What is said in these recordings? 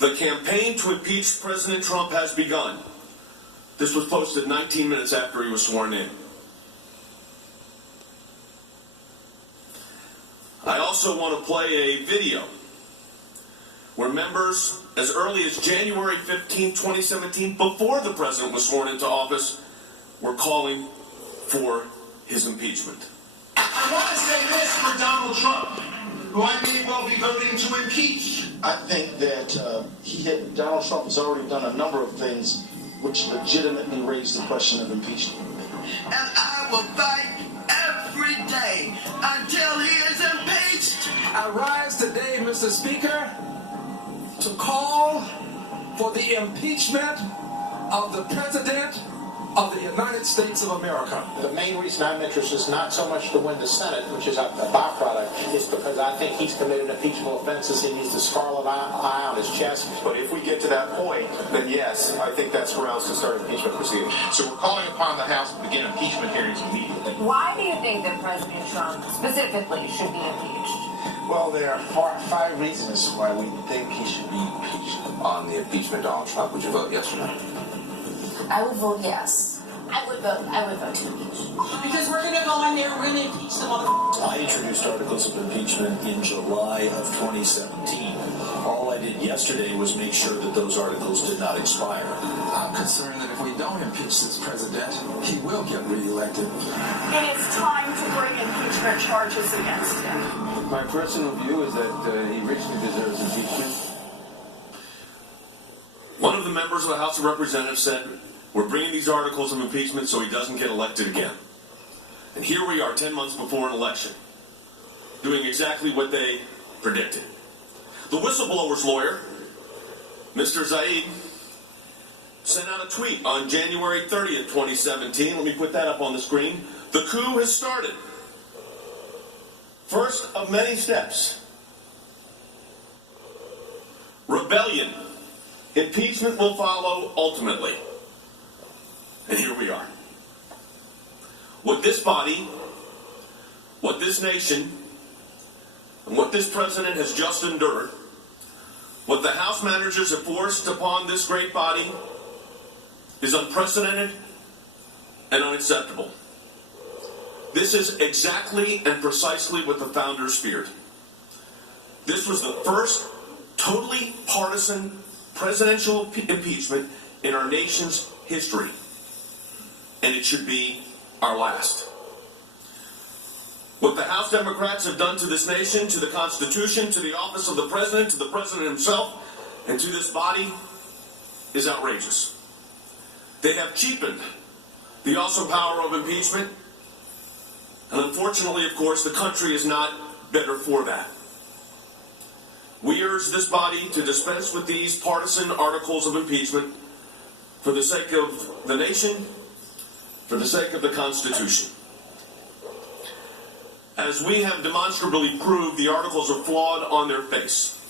The campaign to impeach President Trump has begun. This was posted 19 minutes after he was sworn in. I also want to play a video where members, as early as January 15, 2017, before the president was sworn into office, were calling for his impeachment. I want to say this for Donald Trump, who I may well be voting to impeach. I think that Donald Trump has already done a number of things which legitimately raise the question of impeachment. And I will fight every day until he is impeached. I rise today, Mr. Speaker, to call for the impeachment of the President of the United States of America. The main reason I'm interested is not so much to win the Senate, which is a byproduct, is because I think he's committed impeachable offenses. He needs the scarlet eye on his chest. But if we get to that point, then yes, I think that's grounds to start impeachment proceedings. So we're calling upon the House to begin impeachment hearings immediately. Why do you think that President Trump specifically should be impeached? Well, there are five reasons why we think he should be impeached. On the impeachment of Donald Trump, would you vote yes or no? I would vote yes. I would vote to impeach. Because we're going to go in there and really impeach the motherfuckers. I introduced articles of impeachment in July of 2017. All I did yesterday was make sure that those articles did not expire. I'm concerned that if we don't impeach this president, he will get reelected. And it's time to bring impeachment charges against him. My personal view is that he richly deserves impeachment. One of the members of the House of Representatives said, we're bringing these articles of impeachment so he doesn't get elected again. And here we are 10 months before an election, doing exactly what they predicted. The whistleblower's lawyer, Mr. Zaid, sent out a tweet on January 30th, 2017. Let me put that up on the screen. The coup has started. First of many steps. Rebellion. Impeachment will follow ultimately. And here we are. What this body, what this nation, and what this president has just endured, what the House managers have forced upon this great body, is unprecedented and unacceptable. This is exactly and precisely what the founders feared. This was the first totally partisan presidential impeachment in our nation's history. And it should be our last. What the House Democrats have done to this nation, to the Constitution, to the office of the President, to the President himself, and to this body is outrageous. They have cheapened the awesome power of impeachment. And unfortunately, of course, the country is not better for that. We urge this body to dispense with these partisan articles of impeachment for the sake of the nation, for the sake of the Constitution. As we have demonstrably proved, the articles are flawed on their face.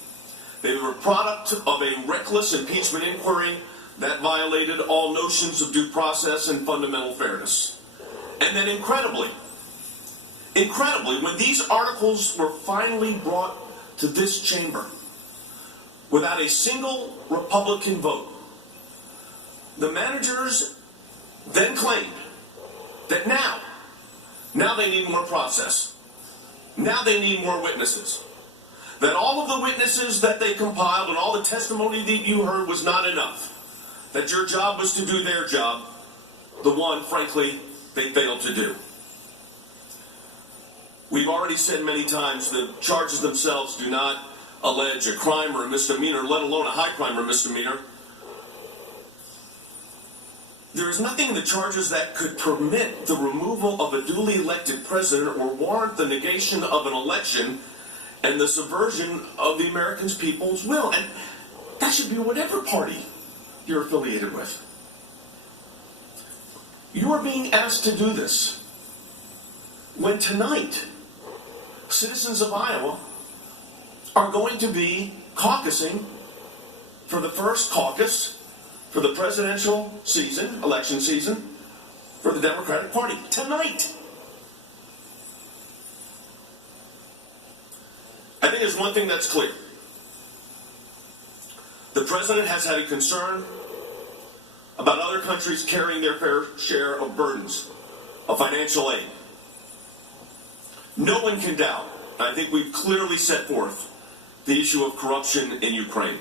They were a product of a reckless impeachment inquiry that violated all notions of due process and fundamental fairness. And then incredibly, when these articles were finally brought to this chamber, without a single Republican vote, the managers then claimed that now they need more process. Now they need more witnesses. That all of the witnesses that they compiled and all the testimony that you heard was not enough. That your job was to do their job, the one, frankly, they failed to do. We've already said many times the charges themselves do not allege a crime or a misdemeanor, let alone a high crime or misdemeanor. There is nothing in the charges that could permit the removal of a duly elected president or warrant the negation of an election and the subversion of the American people's will. And that should be whatever party you're affiliated with. You are being asked to do this when tonight citizens of Iowa are going to be caucusing for the first caucus for the presidential season, election season, for the Democratic Party. Tonight. I think there's one thing that's clear. The The president has had a concern about other countries carrying their fair share of burdens of financial aid. No one can doubt, and I think we've clearly set forth, the issue of corruption in Ukraine.